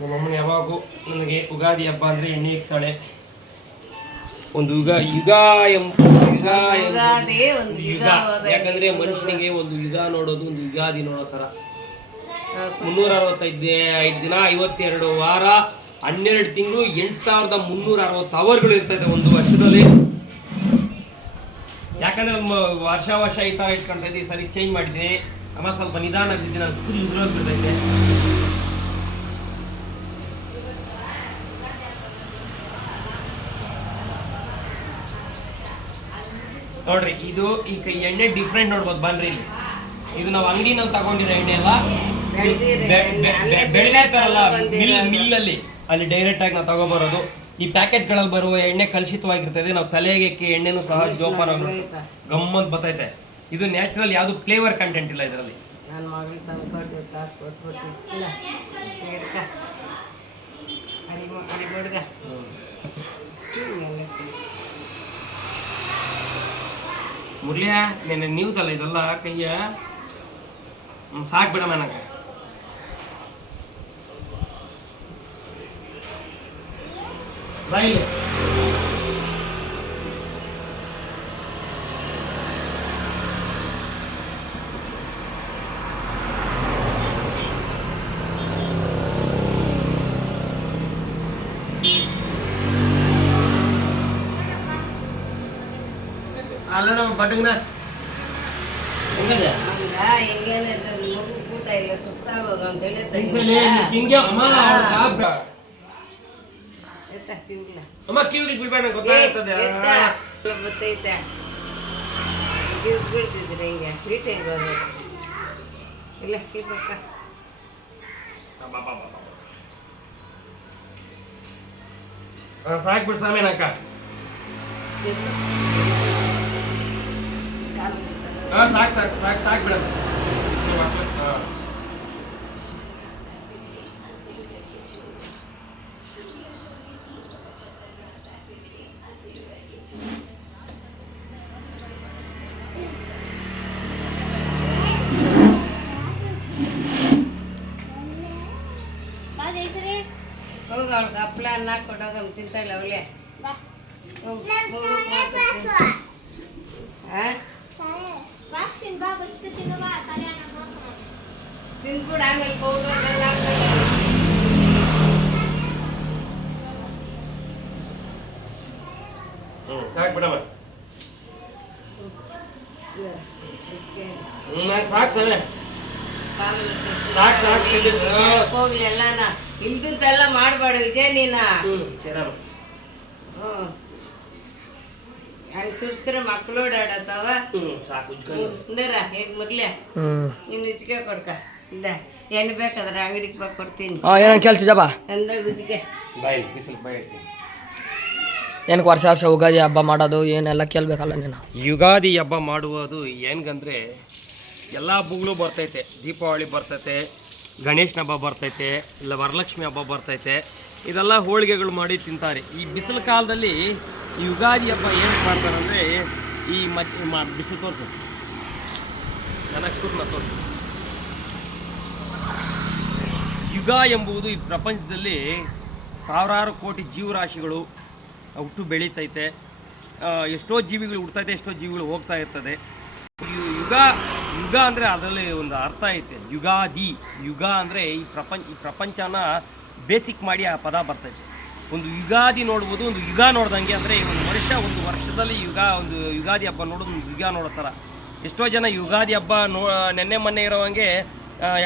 ನಮ್ಮಮ್ಮನ ಯಾವಾಗೂ ನನಗೆ ಯುಗಾದಿ ಹಬ್ಬ ಅಂದರೆ ಎಣ್ಣೆ ಇಡ್ತಾಳೆ. ಒಂದು ಯುಗ ಯಾಕಂದ್ರೆ ಮನುಷ್ಯನಿಗೆ ಒಂದು ಯುಗ ನೋಡೋದು ಒಂದು ಯುಗಾದಿ ನೋಡೋ ಥರ. 365 ದಿನ 52 ವಾರ 12 ತಿಂಗಳು 8360 ಅವರ್ಗಳು ಇರ್ತದೆ ಒಂದು ವರ್ಷದಲ್ಲಿ. ಯಾಕಂದ್ರೆ ವರ್ಷ ಈ ಥರ ಇಟ್ಕೊಂಡ್ರೆ ಈ ಸರಿ ಚೇಂಜ್ ಮಾಡಿದ್ದೀನಿ. ಅಮ್ಮ ಸ್ವಲ್ಪ ನಿಧಾನ ಬಿದ್ದಿದೆ, ನಾನು ಉದುರೋಗ್ಬಿಡ್ತೈತೆ. ನೋಡ್ರಿ, ಇದು ಈ ಎಣ್ಣೆ ಡಿಫ್ರೆಂಟ್ ನೋಡ್ಬೋದು ಬನ್ರಿ. ಇಲ್ಲಿ ಇದು ನಾವು ಅಂಗಡಿನಲ್ಲಿ ತಗೊಂಡಿರೋ ಎಣ್ಣೆ ಅಲ್ಲ, ಬೆಳೆತಾರಲ್ಲ ಮಿಲ್ಲಲ್ಲಿ, ಅಲ್ಲಿ ಡೈರೆಕ್ಟ್ ಆಗಿ ನಾವು ತಗೊಬರೋದು. ಈ ಪ್ಯಾಕೆಟ್ಗಳಲ್ಲಿ ಬರುವ ಎಣ್ಣೆ ಕಲುಷಿತವಾಗಿರ್ತದೆ. ನಾವು ತಲೆಗೆ ಎಣ್ಣೆನೂ ಸಹ ಜೋಪಾನ ಗಮ್ಮತ್ ಬರ್ತೈತೆ. ಇದು ನ್ಯಾಚುರಲ್, ಯಾವುದು ಫ್ಲೇವರ್ ಕಂಟೆಂಟ್ ಇಲ್ಲ ಇದರಲ್ಲಿ. ಮುರ್ಲಿಯ ನೆನ್ನೆ ನೀವ್ದಲ್ಲ ಇದೆಲ್ಲ ಕೈಯ ಸಾಕ್ ಬಿಡ ನನಗೆ. ರೈಲು ಅಲ್ಲ ನಮ್ಮ ಬಟ್ಟಂಗ ಅಮ್ಮ ಕಿವಿಗೆ ಬಿಡ್ಬೇಡ, ಗೊತ್ತಾಗ್ತದೆ. ಸಾಕ್ ಬಿಡ್ ಸಾಮೇನಕ್ಕ. ಸಾಕ್ ಬಿಡ. ಹೋಗ ಹಪ್ಳ ಅನ್ನ ಕೊಡೋಗ ತಿಂತಾಳೆ ಅವಳೆ. ತಿನ್ಬಿಡ ಆಮೇಲೆ ಸಾಕ್ ಬಿಡಮ್ಮ. ಸಾಕ್ ಸವೆ ಹೋಗ್ಲಿ ಎಲ್ಲಾನ ಇಲ್ದಂತೆಲ್ಲ ಮಾಡ್ಬೇಡ ವಿಜಯ್ ನೀನ. ಹಂಗ ಸುಡ್ಸ್ರೆ ಮಕ್ಳು ಓಡಾಡತ್ತವ. ಹೇಗ್ ಮೊದ್ಲೆ ನೀನ್ ಉಜ್ಜಿಗೆ ಕೊಡ್ಕ. ಏನ್ ಬೇಕಾದ್ರೆ ಅಂಗಡಿಗೆ ಬಾ ಕೊಡ್ತೀನಿ. ಕೆಲ್ಸ ಜಬಾ ಚಂದಾಗ ಉಜ್ಜಿಗೆ. ಏನಕ್ಕೆ ವರ್ಷ ವರ್ಷ ಯುಗಾದಿ ಹಬ್ಬ ಮಾಡೋದು ಏನೆಲ್ಲ ಕೇಳ್ಬೇಕಲ್ಲ ನೀನು. ಯುಗಾದಿ ಹಬ್ಬ ಮಾಡುವುದು ಹೆಂಗಂದ್ರೆ ಎಲ್ಲ ಹಬ್ಬಗಳು ಬರ್ತೈತೆ. ದೀಪಾವಳಿ ಬರ್ತೈತೆ, ಗಣೇಶನ ಹಬ್ಬ ಬರ್ತೈತೆ, ಇಲ್ಲ ವರಲಕ್ಷ್ಮಿ ಹಬ್ಬ ಬರ್ತೈತೆ. ಇದೆಲ್ಲ ಹೋಳಿಗೆಗಳು ಮಾಡಿ ತಿಂತಾರೆ. ಈ ಬಿಸಿಲು ಕಾಲದಲ್ಲಿ ಈ ಯುಗಾದಿ ಹಬ್ಬ ಏನು ಮಾಡ್ತಾರೆ ಅಂದರೆ ಈ ಬಿಸಿಲು ತೋರಿಸು ಚೆನ್ನಾಗಿ ಸೂರ್ನ ತೋರಿಸು. ಯುಗ ಎಂಬುದು ಈ ಪ್ರಪಂಚದಲ್ಲಿ ಸಾವಿರಾರು ಕೋಟಿ ಜೀವರಾಶಿಗಳು ಹುಟ್ಟು ಬೆಳೀತೈತೆ. ಎಷ್ಟೋ ಜೀವಿಗಳು ಹುಡ್ತೈತೆ, ಎಷ್ಟೋ ಜೀವಿಗಳು ಹೋಗ್ತಾ ಇರ್ತದೆ. ಯುಗ ಅಂದರೆ ಅದರಲ್ಲಿ ಒಂದು ಅರ್ಥ ಐತೆ. ಯುಗ ಅಂದರೆ ಈ ಪ್ರಪಂಚನ ಬೇಸಿಕ್ ಮಾಡಿ ಆ ಪದ ಬರ್ತೈತೆ. ಒಂದು ಯುಗಾದಿ ನೋಡ್ಬೋದು, ಒಂದು ಯುಗ ನೋಡ್ದಂಗೆ. ಅಂದರೆ ಒಂದು ವರ್ಷದಲ್ಲಿ ಒಂದು ಯುಗಾದಿ ಹಬ್ಬ ನೋಡೋದು ಒಂದು ಯುಗ ನೋಡೋ ಥರ. ಎಷ್ಟೋ ಜನ ಯುಗಾದಿ ಹಬ್ಬ ನೆನ್ನೆ ಮೊನ್ನೆ ಇರೋವಂಗೆ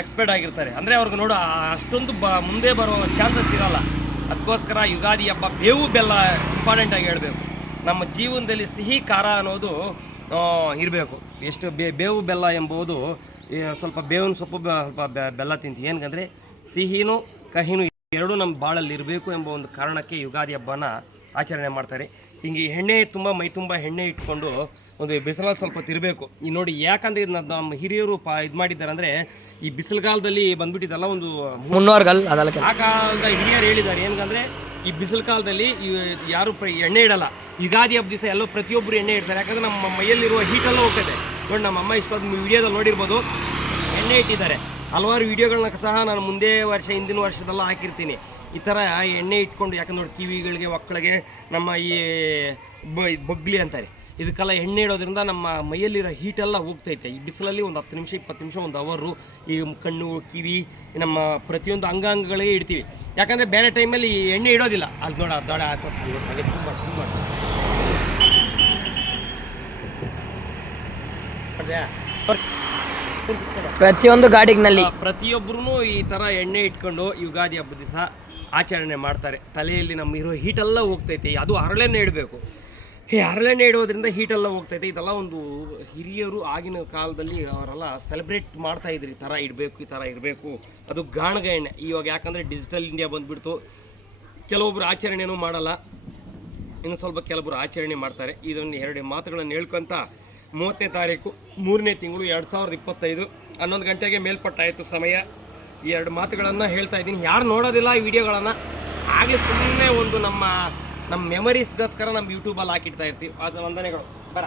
ಎಕ್ಸ್ಪರ್ಟ್ ಆಗಿರ್ತಾರೆ. ಅಂದರೆ ಅವ್ರಿಗೆ ನೋಡು ಅಷ್ಟೊಂದು ಮುಂದೆ ಬರೋ ಚಾನ್ಸಸ್ ಇರೋಲ್ಲ. ಅದಕ್ಕೋಸ್ಕರ ಯುಗಾದಿ ಹಬ್ಬ ಬೇವು ಬೆಲ್ಲ ಇಂಪಾರ್ಟೆಂಟಾಗಿ ಹೇಳಬೇಕು. ನಮ್ಮ ಜೀವನದಲ್ಲಿ ಸಿಹಿ ಖಾರ ಅನ್ನೋದು ಇರಬೇಕು. ಎಷ್ಟು ಬೇವು ಬೆಲ್ಲ ಎಂಬುದು ಸ್ವಲ್ಪ ಬೇವಿನ ಸೊಪ್ಪು ಸ್ವಲ್ಪ ಬೆಲ್ಲ ತಿಂತೀವಿ. ಏನಂದರೆ ಸಿಹಿನೂ ಕಹಿನೂ ಎರಡೂ ನಮ್ಮ ಬಾಳಲ್ಲಿ ಇರಬೇಕು ಎಂಬ ಒಂದು ಕಾರಣಕ್ಕೆ ಯುಗಾದಿ ಹಬ್ಬನ ಆಚರಣೆ ಮಾಡ್ತಾರೆ. ಹಿಂಗೆ ಎಣ್ಣೆ ತುಂಬ ಮೈ ತುಂಬ ಎಣ್ಣೆ ಇಟ್ಕೊಂಡು ಒಂದು ಬಿಸಿಲಲ್ಲಿ ಸ್ವಲ್ಪ ತಿರಬೇಕು. ಈ ನೋಡಿ ಯಾಕಂದರೆ ನಮ್ಮ ಹಿರಿಯರು ಇದು ಮಾಡಿದ್ದಾರೆ ಅಂದರೆ ಈ ಬಿಸಿಲುಗಾಲದಲ್ಲಿ ಬಂದ್ಬಿಟ್ಟಿದ್ದಲ್ಲ ಒಂದು 300 ಆ ಕಾಲದ ಹಿರಿಯರು ಹೇಳಿದ್ದಾರೆ. ಏನಂದರೆ ಈ ಬಿಸಿಲು ಕಾಲದಲ್ಲಿ ಯಾರು ಎಣ್ಣೆ ಇಡಲ್ಲ. ಯುಗಾದಿ ಹಬ್ಬ ದಿವಸ ಎಲ್ಲೋ ಪ್ರತಿಯೊಬ್ಬರು ಎಣ್ಣೆ ಇಡ್ತಾರೆ. ಯಾಕಂದರೆ ನಮ್ಮ ಮೈಯಲ್ಲಿರುವ ಹೀಟೆಲ್ಲ ಹೋಗ್ತದೆ. ನೋಡಿ ನಮ್ಮ ಅಮ್ಮ ಇಷ್ಟೊಂದು ವಿಡಿಯೋದಲ್ಲಿ ನೋಡಿರ್ಬೋದು, ಎಣ್ಣೆ ಇಟ್ಟಿದ್ದಾರೆ. ಹಲವಾರು ವೀಡಿಯೋಗಳನ್ನ ಸಹ ನಾನು ಮುಂದೆ ವರ್ಷ ಹಿಂದಿನ ವರ್ಷದೆಲ್ಲ ಹಾಕಿರ್ತೀನಿ. ಈ ಥರ ಎಣ್ಣೆ ಇಟ್ಕೊಂಡು, ಯಾಕಂದ್ರೆ ನೋಡಿ ಕಿವಿಗಳಿಗೆ ಒಕ್ಕಳಿಗೆ ನಮ್ಮ ಈ ಬಗ್ಲಿ ಅಂತಾರೆ, ಇದಕ್ಕೆಲ್ಲ ಎಣ್ಣೆ ಇಡೋದ್ರಿಂದ ನಮ್ಮ ಮೈಯಲ್ಲಿರೋ ಹೀಟೆಲ್ಲ ಹೋಗ್ತೈತೆ. ಈ ಬಿಸಿಲಲ್ಲಿ ಒಂದು 10 ನಿಮಿಷ 20 ನಿಮಿಷ 1 ಅವರು ಈ ಕಣ್ಣು ಕಿವಿ ನಮ್ಮ ಪ್ರತಿಯೊಂದು ಅಂಗಾಂಗಗಳಿಗೆ ಇಡ್ತೀವಿ. ಯಾಕಂದರೆ ಬೇರೆ ಟೈಮಲ್ಲಿ ಎಣ್ಣೆ ಇಡೋದಿಲ್ಲ. ಅಲ್ಲಿ ನೋಡ ದೊಡ್ಡ ಪ್ರತಿಯೊಂದು ಗಾಡಿನಲ್ಲಿ ಪ್ರತಿಯೊಬ್ಬರೂ ಈ ಥರ ಎಣ್ಣೆ ಇಟ್ಕೊಂಡು ಯುಗಾದಿ ಹಬ್ಬದ ದಿವಸ ಆಚರಣೆ ಮಾಡ್ತಾರೆ. ತಲೆಯಲ್ಲಿ ನಮ್ಮ ಇರೋ ಹೀಟೆಲ್ಲ ಹೋಗ್ತೈತೆ. ಅದು ಹರಳೆಣ್ಣೆ ಇಡಬೇಕು. ಈ ಹರಳೆಣ್ಣೆ ಇಡೋದ್ರಿಂದ ಹೀಟೆಲ್ಲ ಹೋಗ್ತೈತೆ. ಇದೆಲ್ಲ ಒಂದು ಹಿರಿಯರು ಆಗಿನ ಕಾಲದಲ್ಲಿ ಅವರೆಲ್ಲ ಸೆಲೆಬ್ರೇಟ್ ಮಾಡ್ತಾಯಿದ್ರು, ಈ ಥರ ಇಡಬೇಕು, ಈ ಥರ ಇರಬೇಕು. ಅದು ಗಾಣಗ ಎಣ್ಣೆ. ಇವಾಗ ಯಾಕಂದರೆ ಡಿಜಿಟಲ್ ಇಂಡಿಯಾ ಬಂದುಬಿಡ್ತು, ಕೆಲವೊಬ್ಬರು ಆಚರಣೆನೂ ಮಾಡಲ್ಲ, ಇನ್ನು ಸ್ವಲ್ಪ ಕೆಲವೊಬ್ಬರು ಆಚರಣೆ ಮಾಡ್ತಾರೆ. ಇದನ್ನು 2 ಮಾತುಗಳನ್ನು ಹೇಳ್ಕೊತ 30ನೇ ತಾರೀಕು 3ನೇ ತಿಂಗಳು 2025 11 ಗಂಟೆಗೆ ಮೇಲ್ಪಟ್ಟಾಯಿತು ಸಮಯ. ಈ 2 ಮಾತುಗಳನ್ನು ಹೇಳ್ತಾ ಇದ್ದೀನಿ. ಯಾರು ನೋಡೋದಿಲ್ಲ ಈ ವಿಡಿಯೋಗಳನ್ನು, ಆಗಲೇ ಸುಮ್ಮನೆ ಒಂದು ನಮ್ಮ ಮೆಮರೀಸ್ಗೋಸ್ಕರ ನಮ್ಮ ಯೂಟ್ಯೂಬಲ್ಲಿ ಹಾಕಿಡ್ತಾ ಇರ್ತೀವಿ. ಅದು ವಂದನೆಗಳು. ಬರ